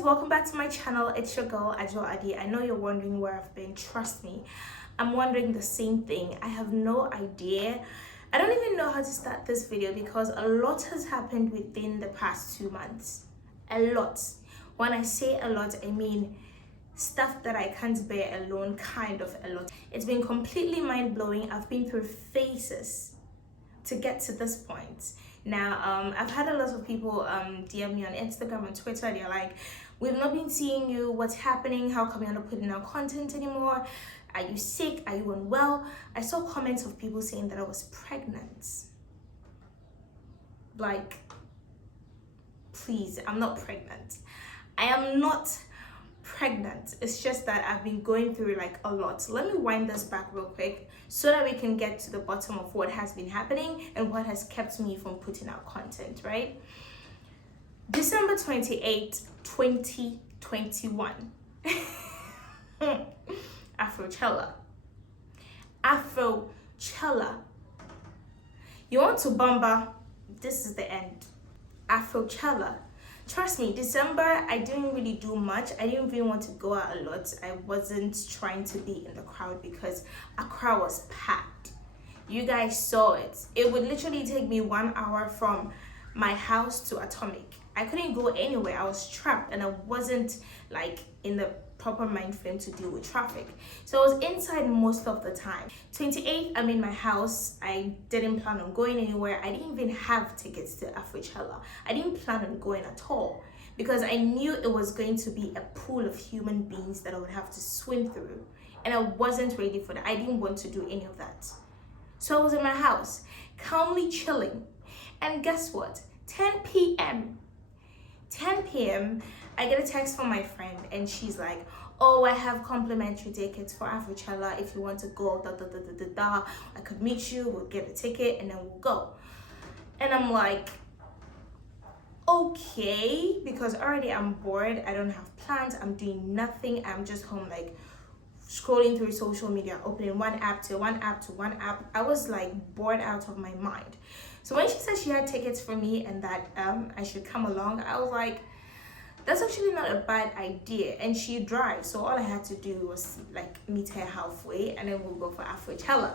guys, welcome back to my channel. It's your girl Ajo Adi. I know you're wondering where I've been. Trust me, I'm wondering the same thing. I have no idea. I don't even know how to start this video because a lot has happened within the past 2 months. A lot. When I say a lot, I mean stuff that I can't bear alone, kind of a lot. It's been completely mind-blowing. I've been through phases to get to this point. Now, I've had a lot of people DM me on Instagram and Twitter. They're like, we've not been seeing you. What's happening? How come you're not putting out content anymore? Are you sick? Are you unwell? I saw comments of people saying that I was pregnant. Like, please, I'm not pregnant. I am not pregnant. It's just that I've been going through like a lot. So let me wind this back real quick so that we can get to the bottom of what has been happening and what has kept me from putting out content, right? December 28, 2021. Afrochella. You want to bamba? This is the end. Afrochella. Trust me, December, I didn't really do much. I didn't really want to go out a lot. I wasn't trying to be in the crowd because Accra was packed. You guys saw it. It would literally take me 1 hour from my house to Atomic. I couldn't go anywhere. I was trapped and I wasn't like in the proper mind frame to deal with traffic. So I was inside most of the time. 28th, I'm in my house. I didn't plan on going anywhere. I didn't even have tickets to Afrochella. I didn't plan on going at all because I knew it was going to be a pool of human beings that I would have to swim through. And I wasn't ready for that. I didn't want to do any of that. So I was in my house, calmly chilling. And guess what? 10 p.m., I get a text from my friend and she's like, oh, I have complimentary tickets for Afrochella if you want to go, I could meet you, we'll get a ticket and then we'll go. And I'm like, okay, because already I'm bored, I don't have plans, I'm doing nothing, I'm just home like scrolling through social media, opening one app to one app to one app. I was like bored out of my mind. So when she said she had tickets for me and that I should come along, I was like, that's actually not a bad idea. And she drives, so all I had to do was like meet her halfway and then we'll go for Afrochella.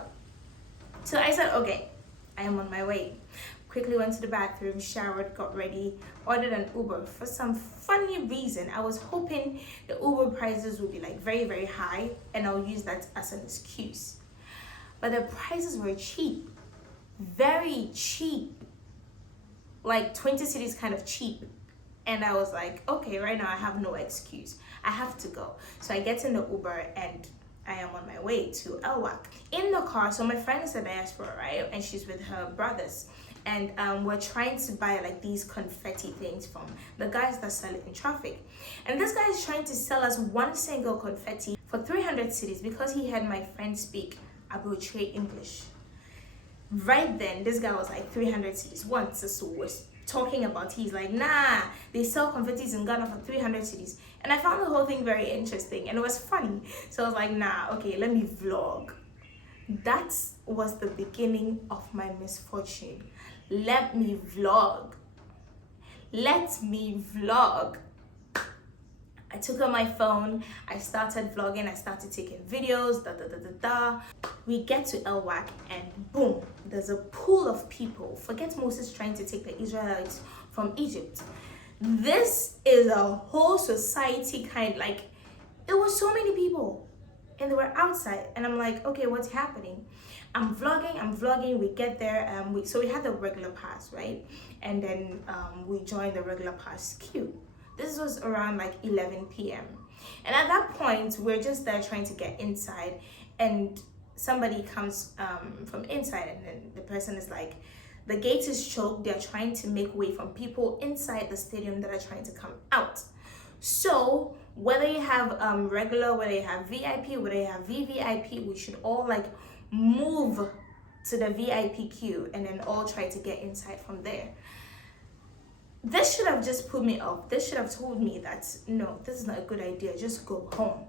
So I said, okay, I am on my way. Quickly went to the bathroom, showered, got ready, ordered an Uber. For some funny reason, I was hoping the Uber prices would be like very, very high and I'll use that as an excuse. But the prices were cheap, very cheap, like 20 cities kind of cheap. And I was like, okay, right now I have no excuse. I have to go. So I get in the Uber and I am on my way to Elwak. In the car, so my friend is a diaspora, right? And she's with her brothers. And we're trying to buy like these confetti things from the guys that sell it in traffic. And this guy is trying to sell us one single confetti for 300 cities because he had my friend speak Abuche English. Right then, this guy was like 300 cities. Once so was talking about, he's like, nah, they sell confettis in Ghana for 300 cities. And I found the whole thing very interesting and it was funny. So I was like, nah, okay, let me vlog. That was the beginning of my misfortune. Let me vlog. I took out my phone, I started vlogging, I started taking videos, We get to Elwak and boom, there's a pool of people. Forget Moses trying to take the Israelites from Egypt. This is a whole society kind, like, it was so many people and they were outside and I'm like, okay, what's happening? I'm vlogging, we get there, so we had the regular pass, right? And then we joined the regular pass queue. This was around like 11 p.m. And at that point, we're just there trying to get inside and somebody comes from inside and then the person is like, the gate is choked, they're trying to make way from people inside the stadium that are trying to come out. So whether you have regular, whether you have VIP, whether you have VVIP, we should all like move to the VIP queue and then all try to get inside from there. This should have just put me off. This should have told me that, no, this is not a good idea. Just go home.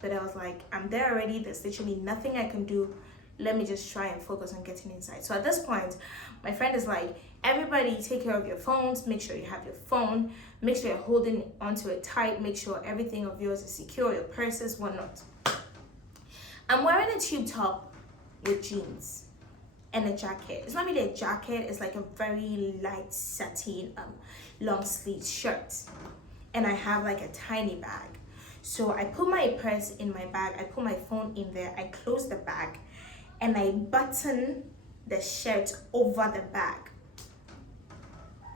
But I was like, I'm there already. There's literally nothing I can do. let me just try and focus on getting inside. So at this point, my friend is like, everybody take care of your phones, make sure you have your phone, make sure you're holding onto it tight, make sure everything of yours is secure, your purses, whatnot. I'm wearing a tube top with jeans and a jacket. It's not really a jacket, it's like a very light satin long sleeve shirt. And I have like a tiny bag. So I put my purse in my bag, I put my phone in there, I close the bag, and I button the shirt over the bag.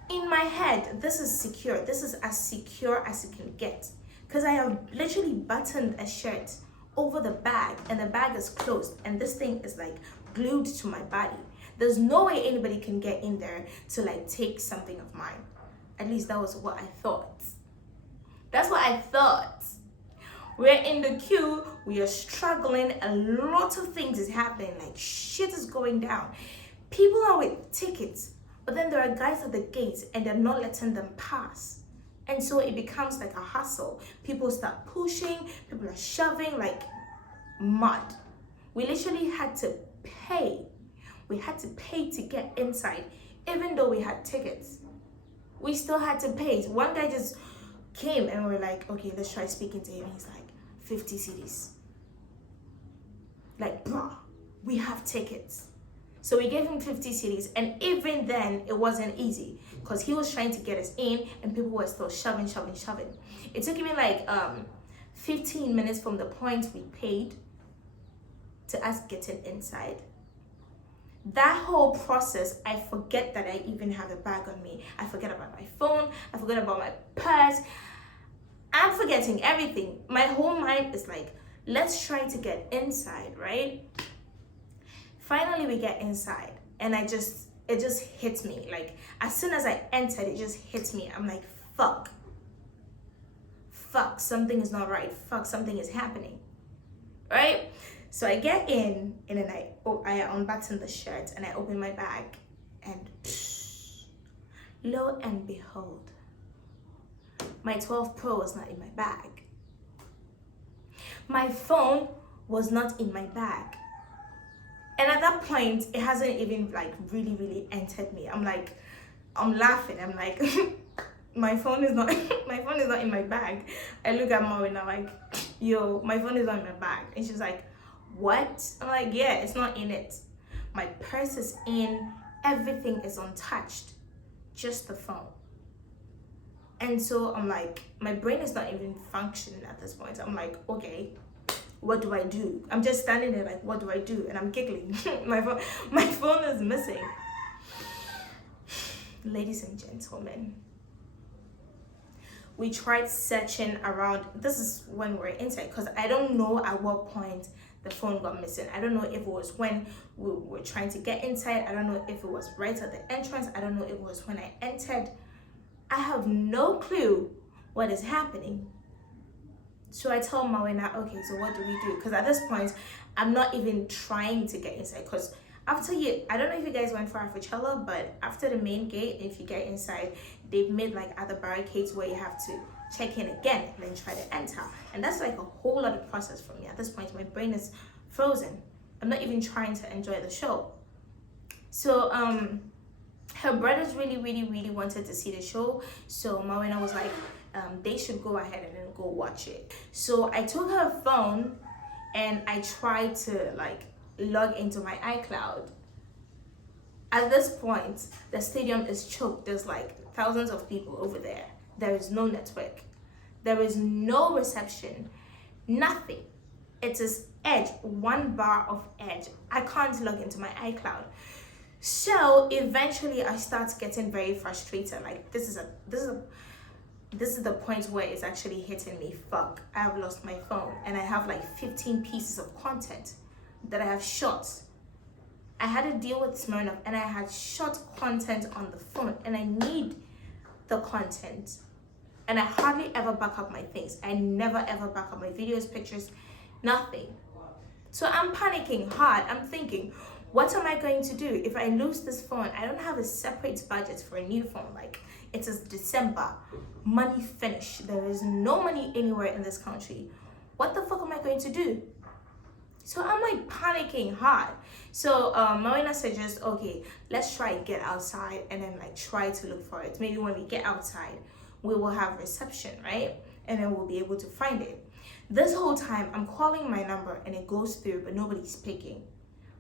In my head, this is secure. This is as secure as it can get, because I have literally buttoned a shirt over the bag and the bag is closed, and this thing is like glued to my body. There's no way anybody can get in there to like take something of mine. At least that was what I thought. That's what I thought. We're in the queue, we are struggling, a lot of things is happening, like shit is going down. People are with tickets, but then there are guys at the gates and they're not letting them pass. And so it becomes like a hustle. People start pushing, people are shoving like mud. We literally had to pay. We had to pay to get inside, even though we had tickets. We still had to pay. So one guy just came and we were like, okay, let's try speaking to him. He's like, 50 cedis. Like, bruh, we have tickets. So we gave him 50 cedis, and even then it wasn't easy because he was trying to get us in and people were still shoving. It took me like 15 minutes from the point we paid to us getting inside. That whole process, I forget that I even have a bag on me. I forget about my phone, I forget about my purse. I'm forgetting everything. My whole mind is like, let's try to get inside, right? Finally, we get inside, and it just hits me. Like, as soon as I entered, it just hits me. I'm like, fuck, something is not right. Fuck, something is happening, right? So I get in, and then I unbutton the shirt, and I open my bag, and lo and behold, my 12 Pro was not in my bag. My phone was not in my bag. And at that point, it hasn't even like really entered me. I'm laughing. I'm like, my phone is not in my bag. I look at Mom and I'm like, yo, my phone is not in my bag. And she's like, what? I'm like, yeah, it's not in it. My purse is in, everything is untouched, just the phone. And so I'm like, my brain is not even functioning at this point. I'm like, okay, what do I do? I'm just standing there like, what do I do? And I'm giggling. my phone is missing. Ladies and gentlemen, we tried searching around. This is when we're inside, because I don't know at what point the phone got missing. I don't know if it was when we were trying to get inside. I don't know if it was right at the entrance. I don't know if it was when I entered. I have no clue what is happening. So I tell Mawena, okay, so what do we do? Because at this point, I'm not even trying to get inside. Because after I don't know if you guys went for Afrochella, but after the main gate, if you get inside, they've made like other barricades where you have to check in again and then try to enter. And that's like a whole lot of process for me. At this point, my brain is frozen. I'm not even trying to enjoy the show. So, her brothers really wanted to see the show, so Mawena was like, they should go ahead and then go watch it. So I took her phone and I tried to like log into my iCloud. At this point, the stadium is choked. There's like thousands of people over there. There is no network. There is no reception. Nothing. It is edge, 1 bar of edge. I can't log into my iCloud. So eventually I start getting very frustrated. Like, this is the point where it's actually hitting me. Fuck, I have lost my phone and I have like 15 pieces of content that I have shot. I had to deal with Smirnoff and I had shot content on the phone, and I need the content. And I hardly ever back up my things. I never ever back up my videos, pictures, nothing. So I'm panicking hard. I'm thinking, what am I going to do if I lose this phone? I don't have a separate budget for a new phone. Like, it is December, money finished. There is no money anywhere in this country. What the fuck am I going to do? So I'm like panicking hard. So Marina suggests, okay, let's try and get outside and then like try to look for it. Maybe when we get outside, we will have reception, right? And then we'll be able to find it. This whole time I'm calling my number and it goes through, but nobody's picking.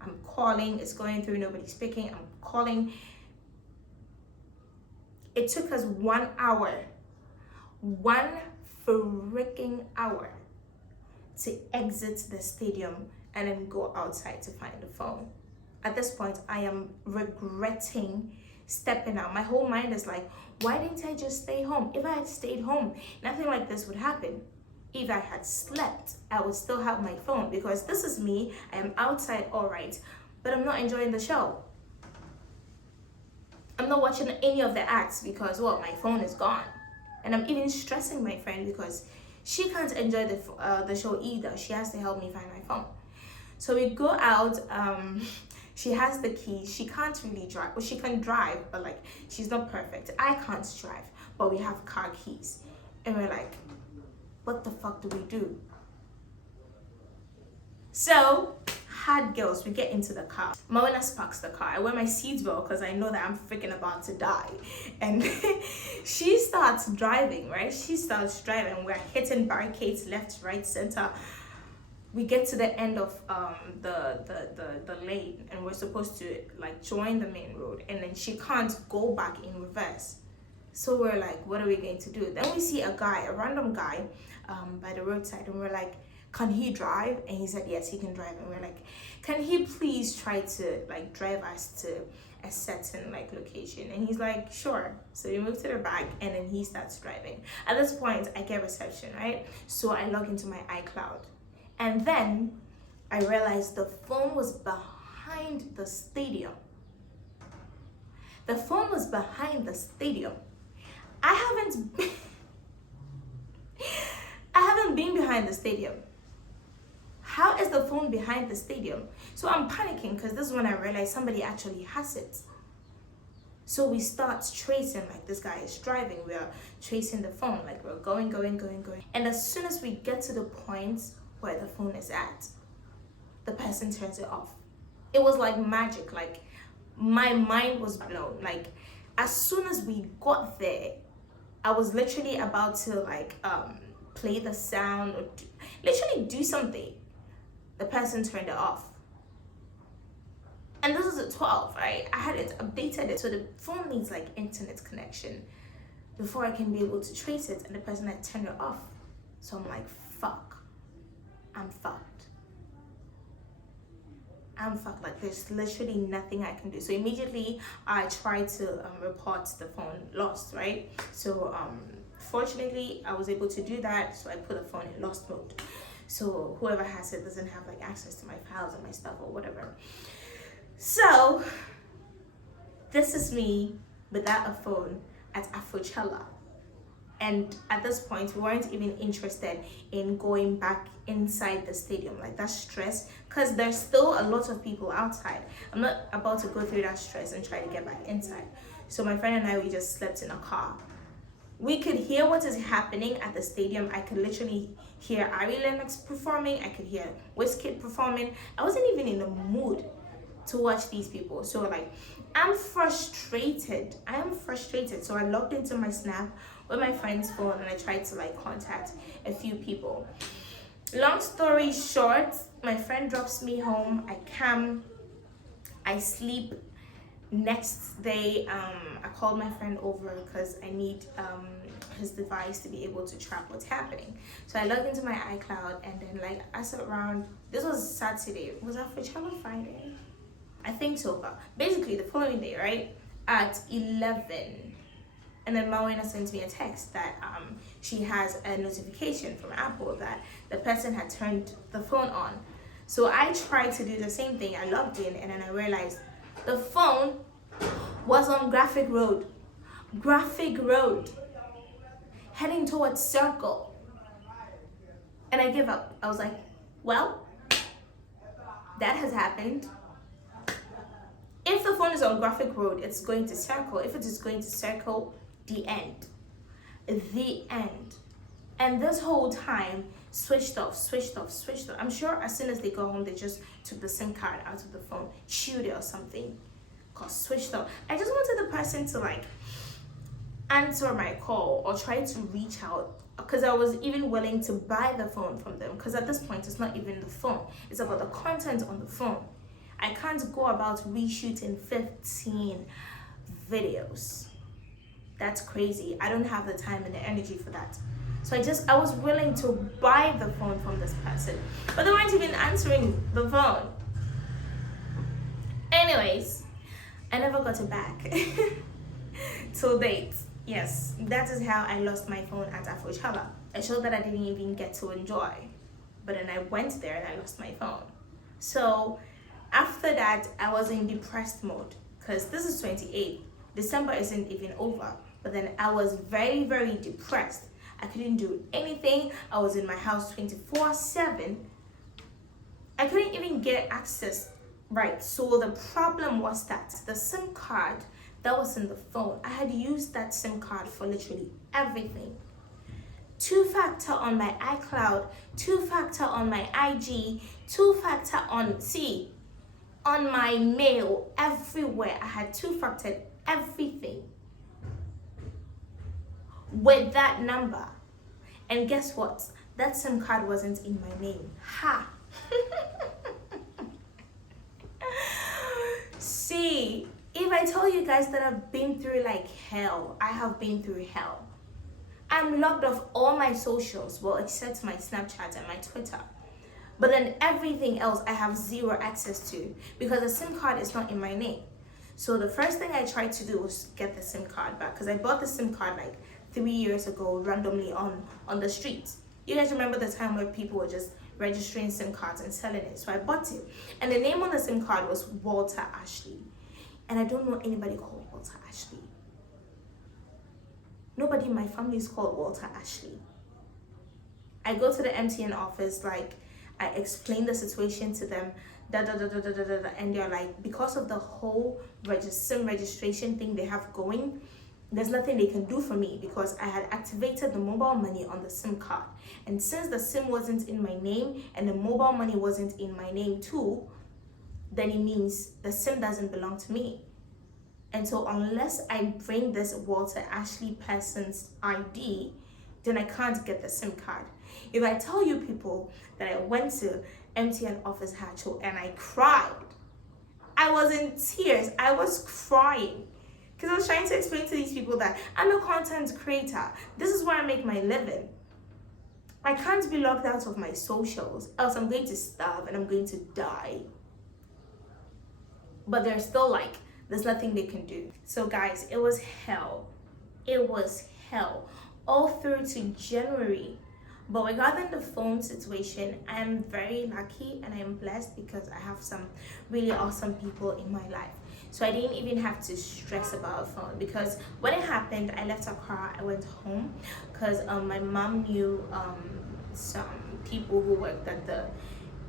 I'm calling, it's going through, nobody's picking. I'm calling. It took us 1 hour, 1 freaking hour to exit the stadium and then go outside to find the phone. At this point, I am regretting stepping out. My whole mind is like, why didn't I just stay home? If I had stayed home, nothing like this would happen. If I had slept, I would still have my phone, because this is me. I am outside, all right, but I'm not enjoying the show. I'm not watching any of the acts because, well, my phone is gone. And I'm even stressing my friend because she can't enjoy the show either. She has to help me find my phone. So we go out. She has the keys. She can't really drive. Well, she can drive, but like she's not perfect. I can't drive, but we have car keys. And we're like, what the fuck do we do? So, hard girls, we get into the car. Mawina sparks the car. I wear my seatbelt because I know that I'm freaking about to die. And she starts driving, right? She starts driving. We're hitting barricades left, right, center. We get to the end of the lane and we're supposed to like join the main road, and then she can't go back in reverse. So we're like, what are we going to do? Then we see a random guy by the roadside, and we're like, can he drive? And he said yes, he can drive. And we're like, can he please try to like drive us to a certain like location? And he's like, sure. So we move to the back and then he starts driving. At this point I get reception, right? So I log into my iCloud, and then I realized the phone was behind the stadium. The phone was behind the stadium. I haven't been behind the stadium. How is the phone behind the stadium? So I'm panicking because this is when I realized somebody actually has it. So we start tracing, like this guy is driving, we are tracing the phone, like we're going. And as soon as we get to the point where the phone is at, the person turns it off. It was like magic, like my mind was blown. Like as soon as we got there, I was literally about to like play the sound or literally do something. The person turned it off. And this is at 12, right? I had it updated it. So the phone needs like internet connection before I can be able to trace it. And the person had turned it off. So I'm like, fuck. I'm fucked. Like there's literally nothing I can do. So immediately I tried to report the phone lost, right? So fortunately I was able to do that. So I put the phone in lost mode. So whoever has it doesn't have like access to my files and my stuff or whatever. So this is me without a phone at Afrochella. And at this point, we weren't even interested in going back inside the stadium. Like that stress, because there's still a lot of people outside. I'm not about to go through that stress and try to get back inside. So my friend and I, we just slept in a car. We could hear what is happening at the stadium. I could literally hear Ari Lennox performing. I could hear Wizkid performing. I wasn't even in the mood to watch these people. So like, I'm frustrated. I am frustrated. So I logged into my Snap with my friend's phone and I tried to like contact a few people. Long story short, my friend drops me home. I come, I sleep. Next day, I called my friend over because I need his device to be able to track what's happening. So I logged into my iCloud, and then like as around, this was Saturday. Was that for Channel Friday? I think so. But basically the following day, right, at 11. And then Mawina sent me a text that she has a notification from Apple that the person had turned the phone on. So I tried to do the same thing. I logged in and then I realized the phone was on Graphic Road. Graphic Road. Heading towards Circle. And I gave up. I was like, well, that has happened. If the phone is on Graphic Road, it's going to Circle. If it is going to Circle, the end. The end. And this whole time, switched off, switched off, switched off. I'm sure as soon as they got home, they just took the SIM card out of the phone, chewed it or something, got switched off. I just wanted the person to like answer my call or try to reach out, because I was even willing to buy the phone from them, because at this point it's not even the phone, it's about the content on the phone. I can't go about reshooting 15 videos. That's crazy. I don't have the time and the energy for that. So I was willing to buy the phone from this person, but they weren't even answering the phone. Anyways, I never got it back till date. Yes, that is how I lost my phone at Afrochaba. A show that I didn't even get to enjoy. But then I went there and I lost my phone. So after that, I was in depressed mode, because this is 28. December isn't even over. But then I was very, very depressed. I couldn't do anything. I was in my house 24/7. I couldn't even get access. Right, so the problem was that the SIM card that was in the phone, I had used that SIM card for literally everything. 2-factor on my iCloud, 2-factor on my IG, 2-factor on my mail, everywhere. I had 2-factored everything with that number. And guess what? That SIM card wasn't in my name. Ha! See, if I tell you guys that I've been through like hell, I have been through hell. I'm logged off all my socials, well, except my Snapchat and my Twitter. But then everything else I have zero access to, because the SIM card is not in my name. So the first thing I tried to do was get the SIM card back, because I bought the SIM card like 3 years ago randomly on the street. You guys remember the time where people were just registering SIM cards and selling it? So I bought it, and the name on the SIM card was Walter Ashley. And I don't know anybody called Walter Ashley. Nobody in my family is called Walter Ashley. I go to the MTN office, like I explain the situation to them, and they're like, because of the whole SIM registration thing they have going, there's nothing they can do for me, because I had activated the mobile money on the SIM card. And since the SIM wasn't in my name and the mobile money wasn't in my name too, then it means the SIM doesn't belong to me. And so unless I bring this Walter Ashley person's ID, then I can't get the SIM card. If I tell you people that I went to MTN office Hatcho and I cried, I was in tears, I was crying. Because I was trying to explain to these people that I'm a content creator. This is where I make my living. I can't be locked out of my socials, else I'm going to starve and I'm going to die. But they're still like, there's nothing they can do. So guys, it was hell. It was hell. All through to January. But regarding the phone situation, I am very lucky and I am blessed, because I have some really awesome people in my life. So I didn't even have to stress about a phone, because when it happened, I left Accra, I went home, because my mom knew some people who worked at the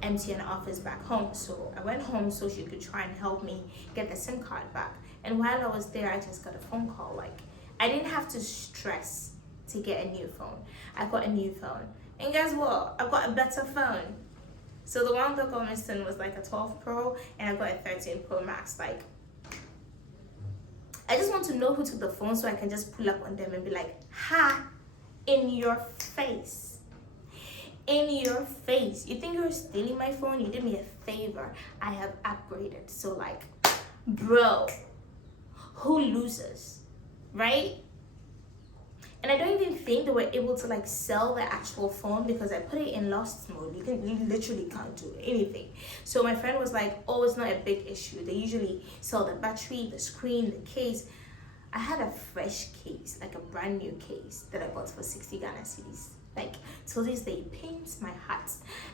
MTN office back home. So I went home so she could try and help me get the SIM card back. And while I was there, I just got a phone call. Like, I didn't have to stress to get a new phone. I got a new phone. And guess what? I got a better phone. So the one that got missing was like a 12 Pro, and I got a 13 Pro Max. Like, I just want to know who took the phone so I can just pull up on them and be like, ha, in your face. In your face. You think you're stealing my phone? You did me a favor. I have upgraded. So like, bro, who loses, right? And I don't even think they were able to like sell the actual phone, because I put it in lost mode. You literally can't do anything. So my friend was like, oh, it's not a big issue. They usually sell the battery, the screen, the case. I had a fresh case, like a brand new case that I bought for 60 Ghana cedis. Like, till this day, it pains my heart.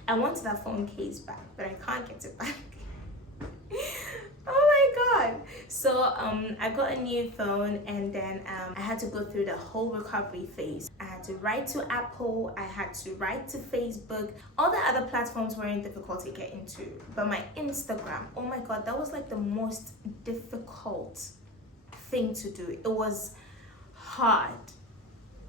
I want that phone case back, but I can't get it back. Oh my god. So I got a new phone, and then I had to go through the whole recovery phase. I had to write to Apple, I had to write to Facebook. All the other platforms weren't difficult to get into, but my Instagram, oh my god, that was like the most difficult thing to do. It was hard.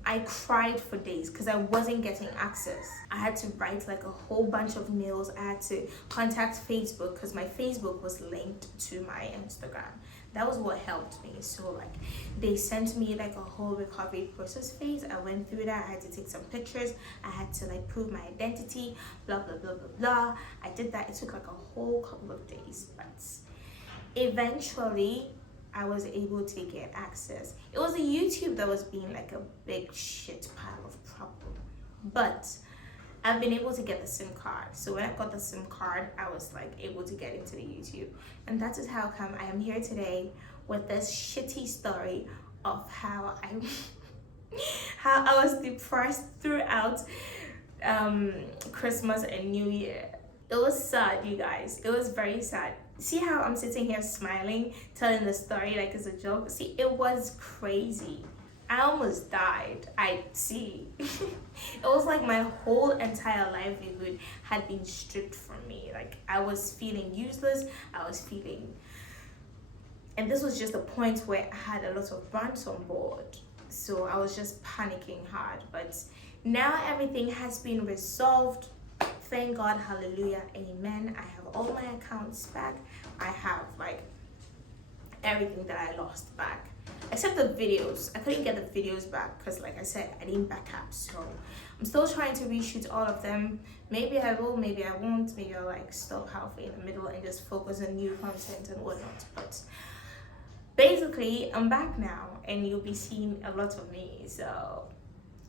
I cried for days because I wasn't getting access. I had to write like a whole bunch of mails. I had to contact Facebook because my Facebook was linked to my Instagram. That was what helped me. So like they sent me like a whole recovery process phase. I went through that. I had to take some pictures. I had to like prove my identity, blah blah blah blah blah. I did that. It took like a whole couple of days, but eventually I was able to get access. It was the YouTube that was being like a big shit pile of problem. But I've been able to get the SIM card. So when I got the SIM card, I was like able to get into the YouTube. And that is how come I am here today with this shitty story of how I was depressed throughout Christmas and New Year. It was sad, you guys. It was very sad. See how I'm sitting here smiling, telling the story like it's a joke? See, it was crazy. I almost died. It was like my whole entire livelihood had been stripped from me. Like I was feeling useless. And this was just a point where I had a lot of brands on board. So I was just panicking hard. But now everything has been resolved. Thank God, hallelujah, amen. I have all my accounts back. I have like everything that I lost back, except the videos. I couldn't get the videos back because like I said, I didn't back up. So I'm still trying to reshoot all of them. Maybe I will, maybe I won't. Maybe I'll like stop halfway in the middle and just focus on new content and whatnot. But basically, I'm back now and you'll be seeing a lot of me. So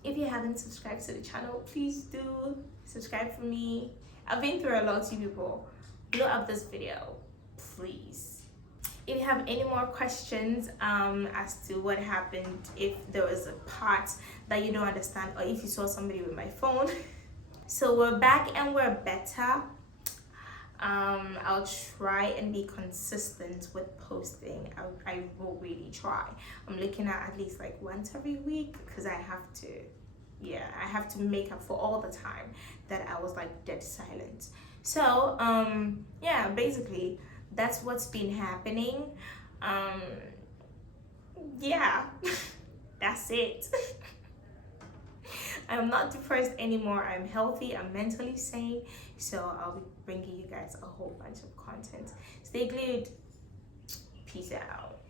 if you haven't subscribed to the channel, please do subscribe for me. I've been through a lot, you people. Blow up this video, please. If you have any more questions as to what happened, if there was a part that you don't understand, or if you saw somebody with my phone. So we're back and we're better. I'll try and be consistent with posting. I will really try. I'm looking at least like once every week because I have to make up for all the time that I was like dead silent. So yeah, basically that's what's been happening. Yeah, that's it. I'm not depressed anymore. I'm healthy. I'm mentally sane. So I'll be bringing you guys a whole bunch of content. Stay glued. Peace out.